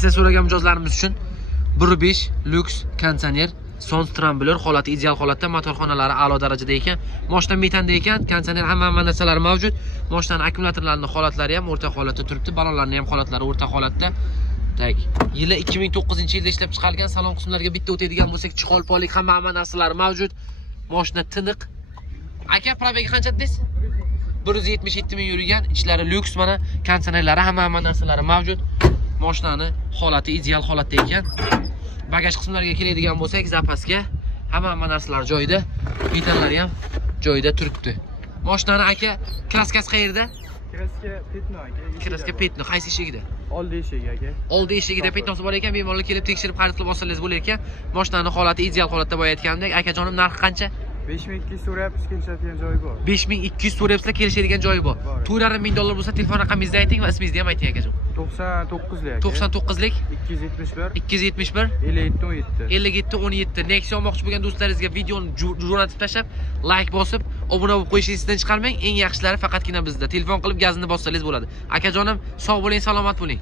Size so'ragan mijozlarimiz uchun 1.5 lyuks konditsioner, son trambuler holati ideal holatda, motorxonalari a'lo darajada ekan. Mashina metanda ekan, konditsioner hamma narsalari mavjud. Mashinaning akkumulyatorlarining holatlari ham o'rta holatda turibdi, ballonlarning ham holatlari o'rta holatda. Tak. Yili 2009-yilda ishlab chiqarilgan. Salon qismlariga bitta o'tadigan bo'lsak, chihol polik hamma narsalari mavjud. Mashina tiniq. Aka, probegi qancha dedingiz? 177 ming yurgan, ichlari lyuks, mana konditsionerlari hamma narsalari mavjud. Mashinani holati ideal holatda ekan. Bagaj qismlariga keladigan bo'lsak, zapaska hamma narsalar joyida, metallar ham joyida turibdi. Mashinani aka, kraskasi qayerda? Kraska petno aka. Kraska petno, qaysi eshigida? Oldi eshigi aka. Oldi eshigida petnosi bor ekan, bemalol kelib tekshirib xarid qilib olsangiz bo'lar ekan. Mashinani holati ideal holatda bo'layotgandek. Akajonim, narxi qancha? 5200 so'rayapsiz, kelishadigan joyi bor. 5200 so'rayapsizlar, kelishadigan joyi bor. $4,500 bo'lsa, telefon raqamingizni ayting va ismingizni ham ayting akajon. 99 lik aka. 99lik 271 271 57 17. 57 17. Nexia olmoqchi bo'lgan do'stlaringizga videoni jo'natib tashlab, like bosib, obuna bo'lib qo'yishingizni chiqarmang. Eng yaxshilari faqatgina bizda. Telefon qilib gazini bossangiz bo'ladi. Akajonim, sog' bo'ling, salomat bo'ling.